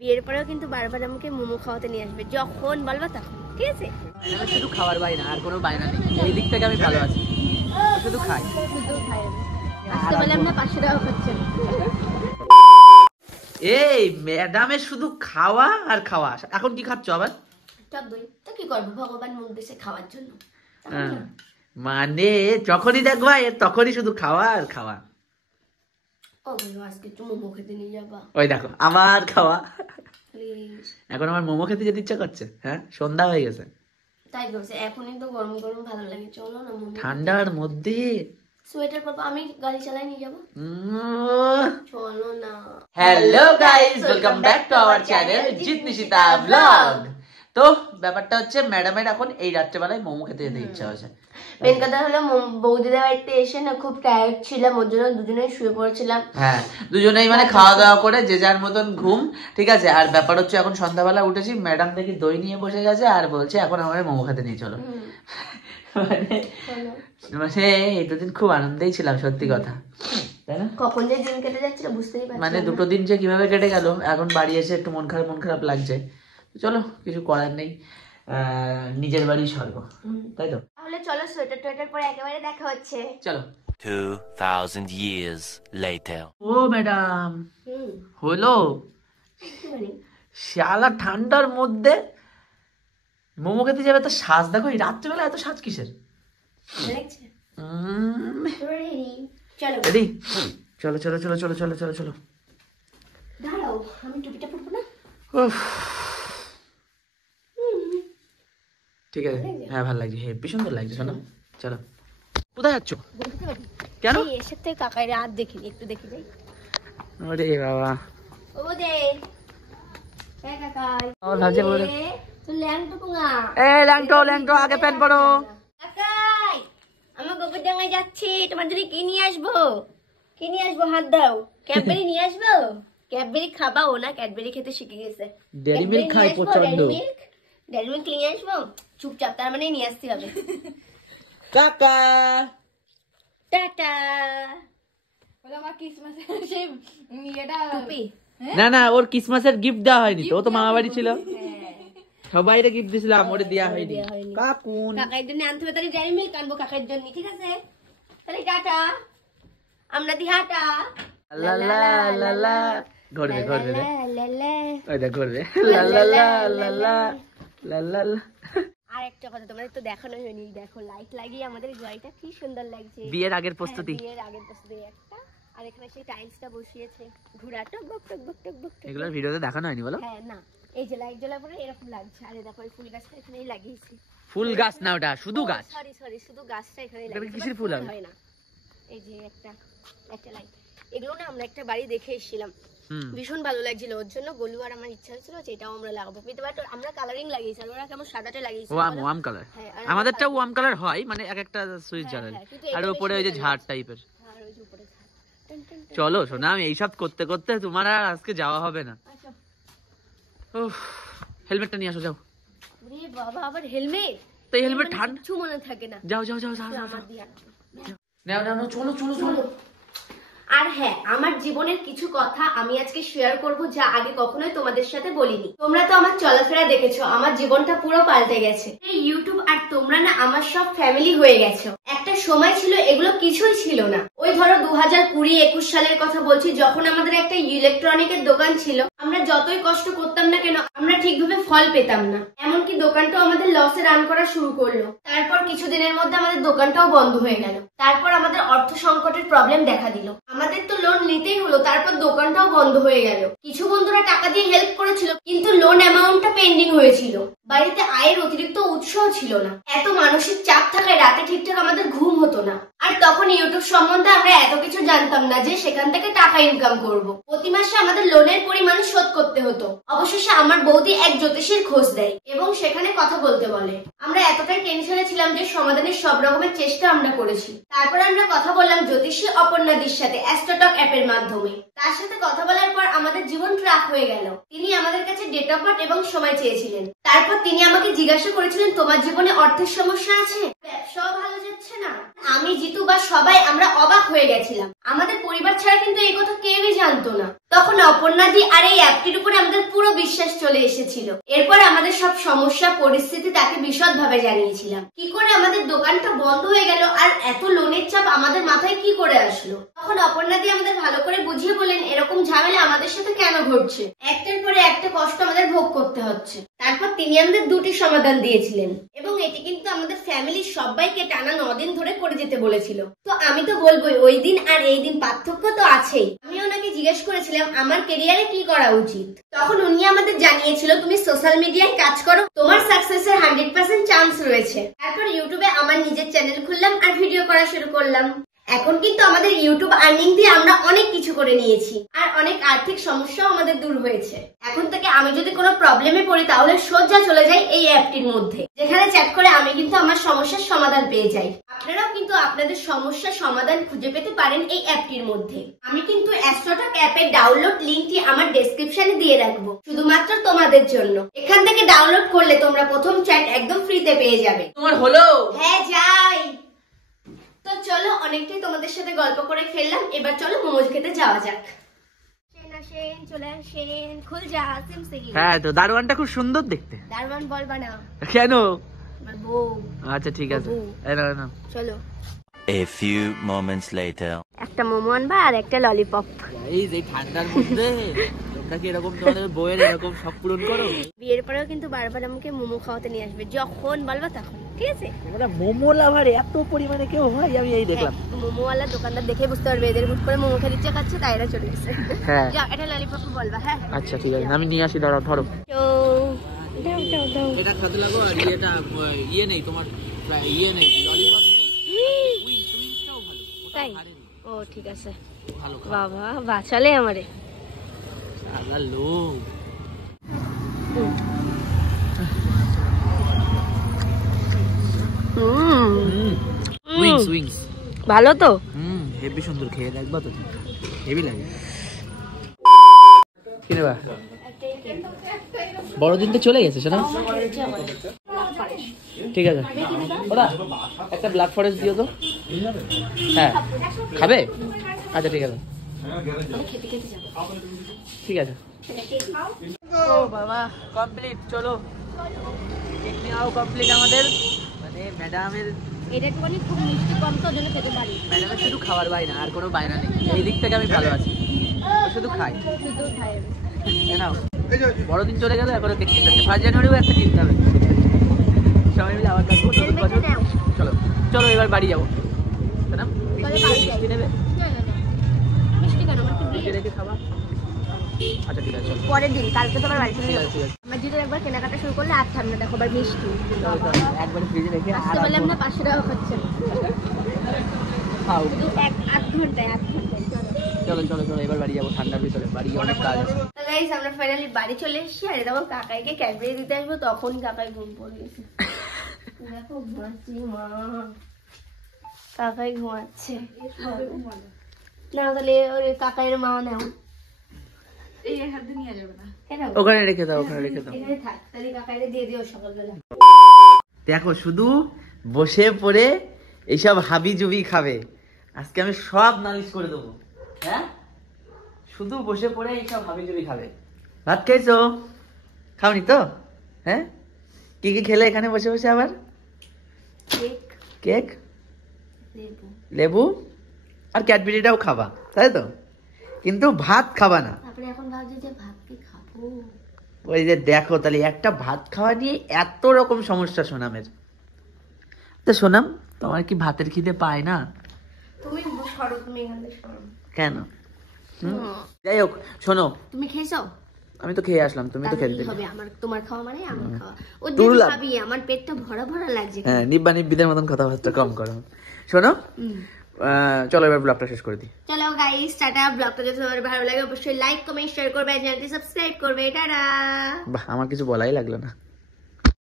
বিয়ের পরেও কিন্তু বারবার আমাকে মোমো খাওয়াতে নিয়ে আসবে, যখন বলবা তখন, ঠিক আছে? শুধু খাওয়ার বাইনা, আর কোনো বাইনা নেই। এই দিক থেকে আমি ভালো আছি, শুধু খাই। আজকে বললাম না 500 টাকা খরচা। এই ম্যাডামের শুধু খাওয়া আর খাওয়া। এখন কি খাচ্ছ আবার? টক দই। তো কি করবো, ভগবান মুখ দিয়েছে খাওয়ার জন্য। মানে যখনই দেখবা তখনই শুধু খাওয়া আর খাওয়া। আজকে একটু মোমো খেতে নিয়ে যাবা? ওই দেখো আমার খাওয়া। প্লিজ। এখন আমার মোমো খেতে যেতে ইচ্ছা করছে। হ্যাঁ, সন্ধ্যা হয়ে গেছে। তাই করছে, এখনই তো গরম গরম ভালো লাগে, চলো না মোমো। ঠান্ডার মধ্যে সোয়েটার পরবো, আমি গাড়ি চালাই নিয়ে যাবো, চলো না। Hello guys, welcome back to our channel Jeet Nishita blog. তো ব্যাপারটা হচ্ছে ম্যাডামের এখন এই রাত্রেবেলায় মোমো খেতে যেতে ইচ্ছা হয়েছে। মেন কথা হলো বৌদিদের বাড়িতে এসে না খুব টায়ার্ড ছিলাম, ওর জন্য দুজনেই শুয়ে পড়েছিলাম। হ্যাঁ, দুজনেই মানে খাওয়া দাওয়া করে যে যার মতন ঘুম, ঠিক আছে। আর ব্যাপার হচ্ছে এখন সন্ধ্যাবেলা উঠেছি, ম্যাডাম দেখি দই নিয়ে বসে গেছে আর বলছে এখন আমাদের মোমো খেতে নিয়ে চলো। মানে এই দুদিন খুব আনন্দেই ছিলাম, সত্যি কথা, তাই না? কখন যে দিন কেটে যাচ্ছিল বুঝতেই পারছি মানে দুটো দিন যে কিভাবে কেটে গেল, এখন বাড়ি এসে একটু মন খারাপ লাগছে। চলো, কিছু করার নেই, নিজের বাড়ি স্বর্গ, তাই তো? তাহলে চলো সোয়েটার টোয়েটার পরে একেবারে দেখা হচ্ছে, চলো। 2000 years later. ও ম্যাডাম, হলো শালা ঠান্ডার মধ্যে মোমো খেতে যাবে, তো সাজ দেখো, এই রাত্রিবেলা এত সাজ কিসের? রেডি? চলো চলো চলো চলো চলো চলো চলো। দাঁড়াও, আমি টুপিটা পরবো না? ঠিক আছে, হ্যাঁ ভালো লাগছে, হেব্বি সুন্দর লাগছে। শোনো, চলো। কোথায় যাচ্ছ? কেন? এসে থেকে কাকাই রাত দেখিনি, একটু দেখি যাই। ওরে বাবা, ও দে এ কাকাই, ও ভাবছে বলে তো ল্যাংটো কোঙা। এ ল্যাংটো আগে প্যান পরো। কাকাই, আমি গোবরডাঙ্গায় যাচ্ছি, তোমার জন্য কি নিয়ে আসবো? হাত দাও। ক্যাডবেরি নিয়ে আসবো? ক্যাডবেরি খাবা? ও না ক্যাডবেরি খেতে শিখে গেছে। ডেয়ারি মিল্ক খাই প্রচন্ড। ডেয়ারি মিল্ক নিয়ে আসবো? চুপচাপ, তার মানে নিয়ে আসতে হবে। কাকা টাটা। না, ওর ক্রিসমাসের গিফট দেওয়া হয়নি তো, ও তো মামা বাড়ি ছিল, সবাইরে গিফট দিয়েছিলাম, ওরে দেওয়া হয়নি। কাকুন কাকার জন্য আনতে হবে, তাহলে ডেয়ারি মিল্ক আনবো কাকার জন্য, ঠিক আছে? তাহলে টাটা, আমরা দিহাটা। লা লা লা লা ঘুরবে ওই দেখ ঘুরবে, লা লা লা লা লা লা লা লা। আর একটা কথা তোমাদের তো দেখানো হয়নি, দেখো লাইট লাগিয়ে আমাদের গাড়িটা কি সুন্দর লাগছে। বিয়ের আগের প্রস্তুতি, বিয়ের আগের প্রস্তুতি একটা। আর এখানে সেই টাইলসটা বসিয়েছে, ঘোড়া টক বক টক বক টক বক। এগুলোর ভিডিওতে দেখানো হয়নি বলো? হ্যাঁ না, এই যে লাইট জ্বলা পরে এরকম লাগছে। আরে দেখো এই ফুল গাছটা এখানেই লাগিয়েছি। ফুল গাছ না, ওটা শুধু গাছ। সরি, শুধু গাছটা এখানেই লাগিয়েছি। কিসের ফুল হবে? হয় না, এই যে একটা লাইট। এগুলো না আমরা একটা বাড়ি দেখে এসেছিলাম, ভীষণ ভালো লাগছিল, ওর জন্য গোলু আর আমার ইচ্ছা হয়েছিল যে এটাও আমরা লাগাবো। কিন্তু আমরা কালারিং লাগিয়েছি, আর ওরা কেমন সাদাটা লাগিয়েছে। Warm colour. আমাদেরটা ওয়াম কালার হয়, মানে এক একটা সুইচ জ্বালালে, আর উপরে ওই যে ঝাড় টাইপের। চলো শোনা, আমি এইসব করতে করতে তোমার আর আজকে যাওয়া হবে না। হেলমেটটা নিয়ে আসো, যাও। বাবা, আবার হেলমেট? তো হেলমেট ঠান্ডা, কিছু মনে থাকে না। যাও আমার দিয়ে নাও, চলো। আর হ্যাঁ, আমার জীবনের কিছু কথা আমি আজকে শেয়ার করব, যা আগে কখনোই তোমাদের সাথে বলিনি। তোমরা তো আমার চলাফেরা দেখেছো, আমার জীবনটা পুরো পাল্টে গেছে। এই ইউটিউব আর তোমরা না আমার সব ফ্যামিলি হয়ে গেছো। একটা সময় ছিল এগুলো কিছুই ছিল না। ওই ধরো 2020-21 সালের কথা বলছি, যখন আমাদের একটা ইলেকট্রনিকের দোকান ছিল। আমরা যতই কষ্ট করতাম না কেন, আমরা ঠিকভাবে ফল পেতাম না। এমনকি দোকানটাও আমাদের লসে রান করা শুরু করলো। তারপর কিছুদিনের মধ্যে আমাদের দোকানটাও বন্ধ হয়ে গেল। তারপর আমাদের অর্থ সংকটের প্রবলেম দেখা দিল। আমাদের তো লোন নিতেই হলো, তারপর দোকানটাও বন্ধ হয়ে গেল। কিছু বন্ধুরা টাকা দিয়ে হেল্প করেছিল, কিন্তু লোন অ্যামাউন্টটা পেন্ডিং হয়েছিল। বাড়িতে আয়ের অতিরিক্ত উৎসও ছিল না। এত মানসিক চাপ থাকায় রাতে ঠিকঠাক আমাদের ঘুম হতো না। আর তখন ইউটিউব সম্বন্ধে আমরা এত কিছু জানতাম না যে সেখান থেকে টাকা ইনকাম করব। প্রতি মাসে আমাদের লোনের পরিমাণ শোধ করতে হতো। অবশেষে আমার বৌদি এক জ্যোতিষীর খোঁজ দেয় এবং সেখানে কথা বলতে বলে। আমরা এতটাই টেনশনে ছিলাম যে সমাধানের সব রকমের চেষ্টা আমরা করেছি। তারপর আমরা কথা বললাম জ্যোতিষী অপর্ণাদির সাথে অ্যাস্ট্রোটক অ্যাপের মাধ্যমে। তার সাথে কথা বলার পর আমাদের জীবন ট্র্যাক হয়ে গেল। তিনি আমাদের কাছে ডেট অফ বার্থ এবং সময় চেয়েছিলেন। তারপর তিনি আমাকে জিজ্ঞাসা করেছিলেন, তোমার জীবনে অর্থের সমস্যা আছে? ব্যবসাও ভালো যাচ্ছে, হচ্ছে না? আমি, জিতু বা সবাই আমরা অবাক হয়ে গেছিলাম। আমাদের পরিবার ছাড়া কিন্তু এই কথা কেউই জানতো না। তখন অপর্ণাদি আর এই অ্যাপটির উপরে আমাদের পুরো বিশ্বাস চলে এসেছিল। এরপর আমাদের সব সমস্যা পরিস্থিতি তাকে বিশদভাবে জানিয়েছিলাম। কি করে আমাদের দোকানটা বন্ধ হয়ে গেল আর এত লোনের চাপ আমাদের মাথায় কি করে আসলো। তখন অপর্ণাদি আমাদের ভালো করে বুঝিয়ে বলেন এরকম ঝামেলা আমাদের সাথে কেন ঘটছে, একটার পরে একটা কষ্ট আমাদের ভোগ করতে হচ্ছে। তারপর তিনি আমাদের দুটি সমাধান দিয়েছিলেন এবং এটি কিন্তু আমাদের ফ্যামিলির সবাইকে টানা 9 দিন ধরে করে যেতে বলেছিল। তো আমি তো বলবোই ওই দিন আর এই দিন পার্থক্য তো আছেই। আমি ওনাকে জিজ্ঞেস করেছিলাম আমার ক্যারিয়ারে কি করা উচিত। তখন উনি আমাদের জানিয়েছিল তুমি সোশ্যাল মিডিয়ায় কাজ করো, তোমার সাকসেসের 100% চান্স রয়েছে। তারপর ইউটিউবে আমার নিজের চ্যানেল খুললাম আর ভিডিও করা শুরু করলাম। এখন কিন্তু আমাদের ইউটিউব আর্নিং দিয়ে আমরা অনেক কিছু করে নিয়েছি আর অনেক আর্থিক সমস্যাও আমাদের দূর হয়েছে। এখন থেকে আমি যদি কোনো প্রবলেমে পড়ি তাহলে সোজা চলে যাই এই অ্যাপটির মধ্যে, যেখানে চ্যাট করে আমি কিন্তু আমার সমস্যার সমাধান পেয়ে যাই। আপনারাও কিন্তু আপনাদের সমস্যার সমাধান খুঁজে পেতে পারেন এই অ্যাপটির মধ্যে। আমি কিন্তু অ্যাস্ট্রোটক অ্যাপের ডাউনলোড লিংকটি আমার ডেসক্রিপশনে দিয়ে রাখবো শুধুমাত্র তোমাদের জন্য। এখান থেকে ডাউনলোড করলে তোমরা প্রথম চ্যাট একদম ফ্রিতে পেয়ে যাবে। তোমার হলো? হ্যাঁ যাই। তো চলো, অনেকটাই তোমাদের সাথে গল্প করে ফেললাম, এবার চলো মোমোজ খেতে যাওয়া যাক। চলে আসেন, খুল যা সিম সিম। হ্যাঁ তো দারোয়ানটা খুব সুন্দর দেখতে। দারওয়ান বলবা না। কেন? আমার বউ। আচ্ছা ঠিক আছে, না চলো। A few moments later. একটা মোমো আনবা আর একটা ললিপপ। এই যে ঠান্ডার মধ্যে তোমরা কি এরকম তোমাদের বউয়ের এরকম সব পূরণ করো? বিয়ের পরেও কিন্তু বারবার আমাকে মোমো খাওয়াতে নিয়ে আসবে, যখন বলবা তখন, ঠিক আছে? তোমরা মোমো লাভার এত পরিমাণে কেউ হয় আমি এই দেখলাম। মোমোওয়ালা দোকানদার দেখে বুঝতে পারবে এদের হুট করে মোমো খেতে ইচ্ছে খাচ্ছে, তাই এরা চলে গেছে। হ্যাঁ যাও, এটা ললিপপ বলবা। হ্যাঁ আচ্ছা ঠিক আছে, আমি নিয়ে আসি, দাঁড়াও ধরো। তো দাও দাও দাও। এটা খেতে লাগো আর এটা ইয়ে নেই তোমার, ইয়ে নেই, ললিপপ নেই, উইংসটাও ভালো। তাই? ও ঠিক আছে। ভালো বাবা বাঁচালে আমারে। আল্লাহ লোক। উইংস ভালো তো? হেভি সুন্দর, খেয়ে দেখবা তো, হেভি লাগে। কি নেবা? বড়দিন তো চলে গেছে সেটা। ঠিক আছে, ওরা একটা ব্ল্যাক ফরেস্ট দিও তো। হ্যাঁ খাবে? আচ্ছা ঠিক আছে, ঠিক আছে। ও বাবা কমপ্লিট, চলো কেক নেওয়াও কমপ্লিট আমাদের। মানে ম্যাডামের এটা একটুখানি খুব মিষ্টি কম তো, জন্য খেতে পারি। ম্যাডামের শুধু খাবার বাইনা, আর কোনো বাইনা নেই। এই দিক থেকে আমি ভালো আছি, শুধু খাই। শুধু খাই। নাও, বড়দিন চলে গেল, এখনো কেক কিনতে হবে। 1 জানুয়ারিও একটা কিনতে হবে। সবাই মিলে আবার কাটবো নতুন বছর। চলো চলো এবার বাড়ি যাবো। মিষ্টি নেবে? মিষ্টি কেন? মিষ্টি রেখে খাবা। আচ্ছা ঠিক আছে, পরের দিন, কালকে তো আবার বাড়ি চলে ঠিক যাবো। আছে, ঠিক আছে। আমার যদি একবার কেনাকাটা শুরু করলে আর থামবে, দেখো আবার মিষ্টি। একবারে ফ্রিজে রেখে আসতে বললাম না 500 টাকা খরচা। খাও। শুধু আধ ঘন্টায়। চলো চলো চলো এবার বাড়ি যাবো, ঠান্ডার ভিতরে বাড়ি গিয়ে অনেক কাজ আছে। তো গাইস আমরা ফাইনালি বাড়ি চলে এসেছি আর তখন কাকাইকে ক্যাডবেরি দিতে আসবো, তখন কাকাই ঘুম পড়ে গেছে। দেখো ঘুমাচ্ছি মা, কাকাই ঘুমাচ্ছে না। তাহলে ওর কাকাইয়ের মা নেও, ওখানে রেখে দাও, ওখানে রেখে দাও। এখানে থাক, তাহলে কাকাইরে দিয়ে দিও সকালবেলা। দেখো শুধু বসে পড়ে এইসব হাবি জুবি খাবে, আজকে আমি সব নালিশ করে দেবো। হ্যাঁ শুধু বসে পড়ে এইসব হাবি জুবি খাবে। ভাত খেয়েছো? খাওনি তো? হ্যাঁ কি কি খেলে এখানে বসে বসে? আবার কেক, কেক, লেবু। লেবু আর ক্যাডবেরিটাও খাবা, তাই তো? কিন্তু ভাত খাবা না। তারপরে এখন ভাবছি যে ভাত কি খাবো। ওই যে দেখো, তাহলে একটা ভাত খাওয়া নিয়ে এত রকম সমস্যা সোনামের। তো সোনাম, তোমার কি ভাতের খিদে পায় না? তুমি সরো, তুমি এখান থেকে সরো। কেন? যাই হোক শোনো, তুমি খেয়েছো? আমি তো খেয়ে আসলাম, তুমি তো খেতে দিলে। হবে আমার, তোমার খাওয়া মানে আমার খাওয়া। ও তুললাম। ভাবি আমার পেটটা ভরা ভরা লাগছে। হ্যাঁ নিব্বা নিব্বিদের মতন কথাবার্তা কম করো। শোনো চলো এবার ব্লগটা শেষ করে দিই। চলো গাইস টাটা। ব্লগটা যদি তোমাদের ভালো লাগে অবশ্যই লাইক কমেন্ট শেয়ার করবে, চ্যানেলটি সাবস্ক্রাইব করবে। টাটা। বাহ আমার কিছু বলাই লাগলো না।